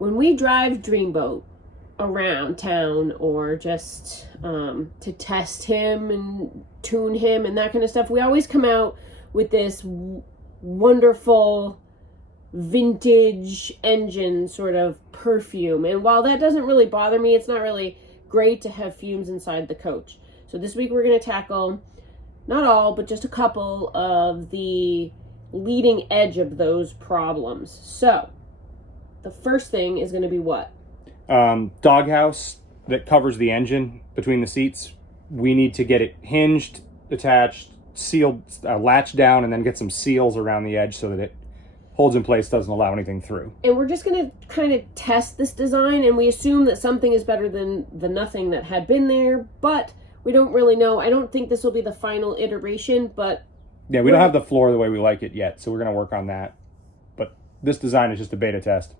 when we drive Dreamboat around town or just to test him and tune him and that kind of stuff, we always come out with this wonderful vintage engine sort of perfume. And while that doesn't really bother me, it's not really great to have fumes inside the coach. So this week we're going to tackle not all, but just a couple of the leading edge of those problems. So the first thing is going to be what? Doghouse that covers the engine between the seats. We need to get it hinged, attached, sealed, latched down, and then get some seals around the edge so that it holds in place, doesn't allow anything through. And we're just going to kind of test this design, and we assume that something is better than the nothing that had been there, but we don't really know. I don't think this will be the final iteration, but... Yeah, we don't have the floor the way we like it yet, so we're going to work on that. But this design is just a beta test.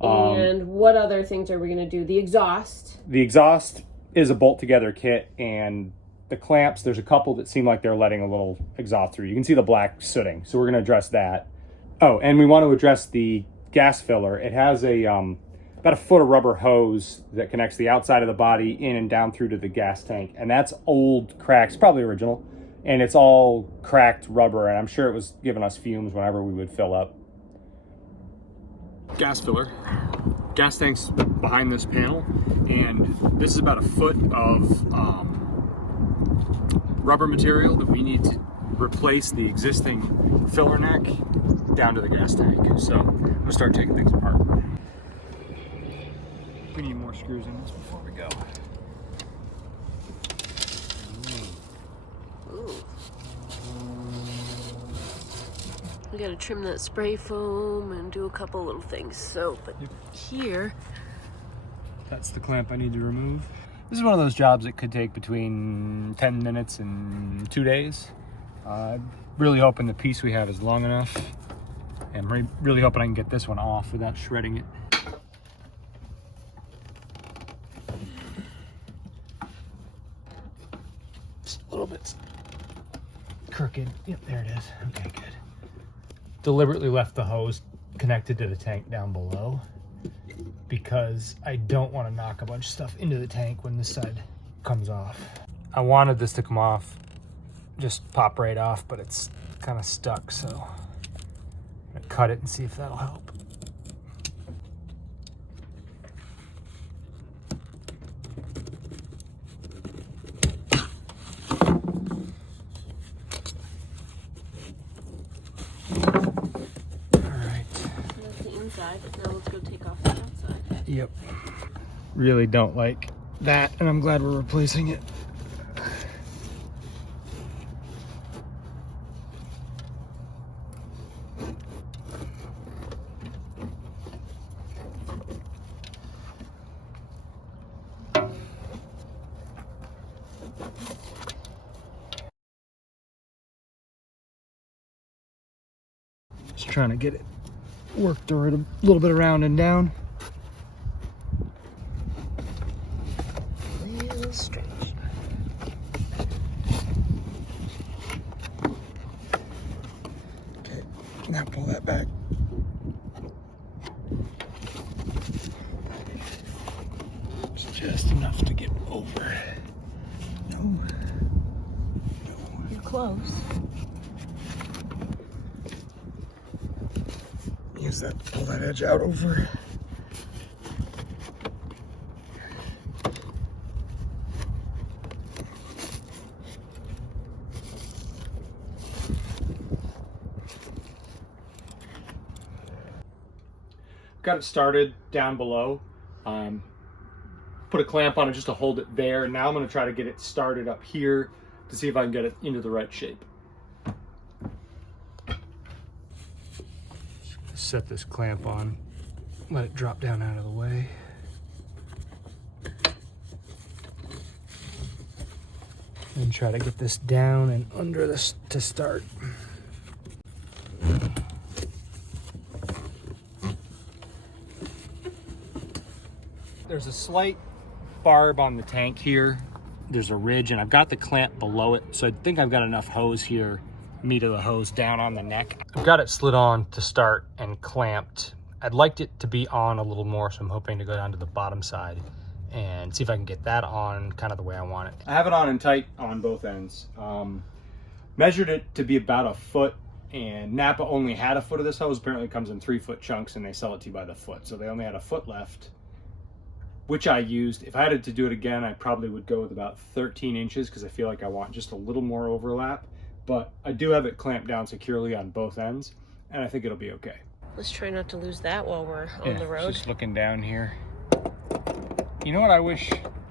And what other things are we going to do? The exhaust. The exhaust is a bolt-together kit, and the clamps, there's a couple that seem like they're letting a little exhaust through. You can see the black sooting, so we're going to address that. Oh, and we want to address the gas filler. It has a about a foot of rubber hose that connects the outside of the body in and down through to the gas tank, and that's old cracks, probably original, and it's all cracked rubber, and I'm sure it was giving us fumes whenever we would fill up. Gas filler. Gas tank's behind this panel, and this is about a foot of rubber material that we need to replace the existing filler neck down to the gas tank. So I'm gonna start taking things apart. We need more screws in this before we go. We got to trim that spray foam and do a couple little things. So, but here, that's the clamp I need to remove. This is one of those jobs that could take between 10 minutes and 2 days. I'm really hoping the piece we have is long enough. And really hoping I can get this one off without shredding it. Just a little bit crooked. Yep, there it is. Okay, good. Deliberately left the hose connected to the tank down below because I don't want to knock a bunch of stuff into the tank when this side comes off. I wanted this to come off, just pop right off, but it's kind of stuck, so I'm gonna cut it and see if that'll help. now let's go take off the outside. Yep. Really don't like that, and I'm glad we're replacing it. Just trying to get it worked a little bit around and down. A little stretch. Okay, now pull that back. It's just enough to get over. No. You're close. Use that, pull that edge out over. Got it started down below. Put a clamp on it just to hold it there. Now I'm going to try to get it started up here to see if I can get it into the right shape. Set this clamp on, let it drop down out of the way. And try to get this down and under this to start. There's a slight barb on the tank here. There's a ridge, and I've got the clamp below it, so I think I've got enough hose here, meat of the hose down on the neck. I've got it slid on to start and clamped. I'd liked it to be on a little more, so I'm hoping to go down to the bottom side and see if I can get that on kind of the way I want it. I have it on and tight on both ends. Measured it to be about a foot, and Napa only had a foot of this hose. Apparently it comes in 3-foot chunks and they sell it to you by the foot. So they only had a foot left, which I used. If I had to do it again, I probably would go with about 13 inches because I feel like I want just a little more overlap. But I do have it clamped down securely on both ends, and I think it'll be okay. Let's try not to lose that while we're on the road. Just looking down here. You know what I wish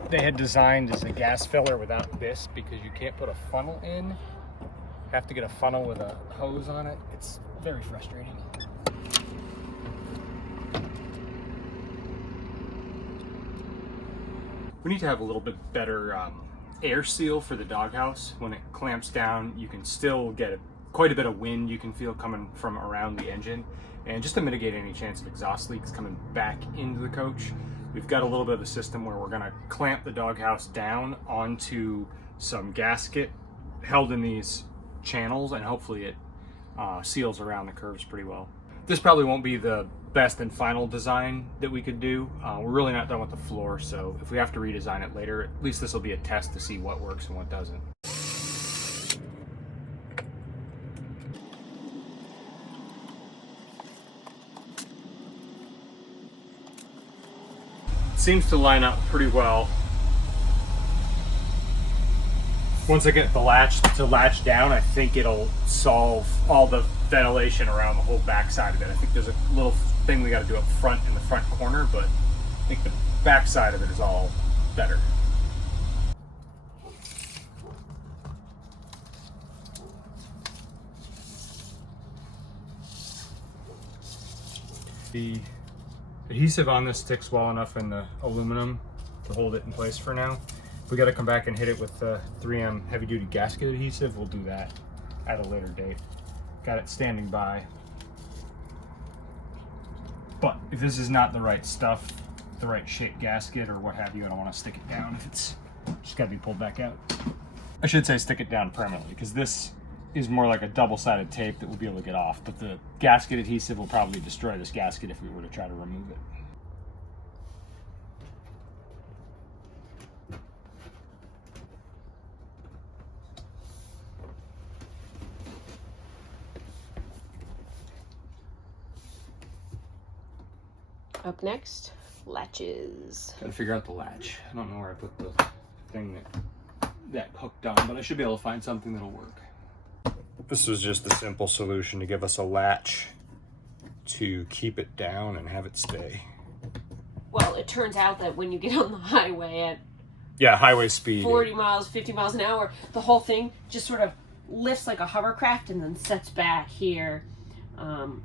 they had designed is a gas filler without this, because you can't put a funnel in. You have to get a funnel with a hose on it. It's very frustrating. We need to have a little bit better air seal for the doghouse. When it clamps down, you can still get quite a bit of wind you can feel coming from around the engine. And just to mitigate any chance of exhaust leaks coming back into the coach, we've got a little bit of a system where we're gonna clamp the doghouse down onto some gasket held in these channels, and hopefully it seals around the curves pretty well. This probably won't be the best and final design that we could do. We're really not done with the floor, so if we have to redesign it later, at least this will be a test to see what works and what doesn't. Seems to line up pretty well. Once I get the latch to latch down, I think it'll solve all the ventilation around the whole back side of it. I think there's a little thing we got to do up front in the front corner, but I think the back side of it is all better. The adhesive on this sticks well enough in the aluminum to hold it in place for now. If we got to come back and hit it with the 3M heavy duty gasket adhesive, we'll do that at a later date. Got it standing by. But if this is not the right stuff, the right shape gasket or what have you, I don't want to stick it down if it's just got to be pulled back out. I should say stick it down permanently, because this is more like a double-sided tape that we'll be able to get off, but the gasket adhesive will probably destroy this gasket if we were to try to remove it. Up next, latches. Gotta figure out the latch. I don't know where I put the thing that hooked on, but I should be able to find something that'll work. This was just a simple solution to give us a latch to keep it down and have it stay. Well, it turns out that when you get on the highway at highway speed, 40 miles, 50 miles an hour, the whole thing just sort of lifts like a hovercraft and then sets back here.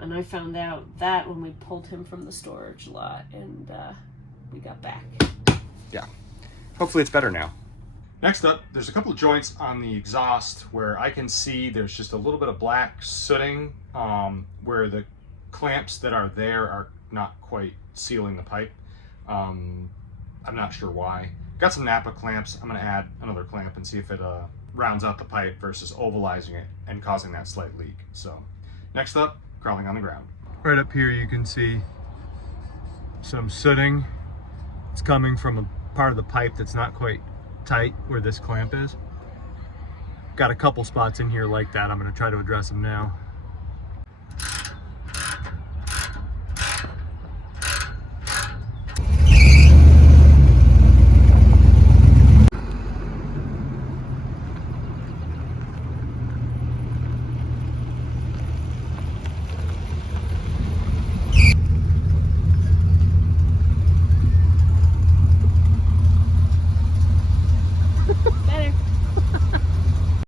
And I found out that when we pulled him from the storage lot and we got back. Yeah, hopefully it's better now. Next up, there's a couple of joints on the exhaust where I can see there's just a little bit of black sooting where the clamps that are there are not quite sealing the pipe. I'm not sure why. Got some Napa clamps. I'm gonna add another clamp and see if it rounds out the pipe versus ovalizing it and causing that slight leak. So next up, crawling on the ground. Right up here you can see some sooting. It's coming from a part of the pipe that's not quite tight where this clamp is. Got a couple spots in here like that. I'm going to try to address them now.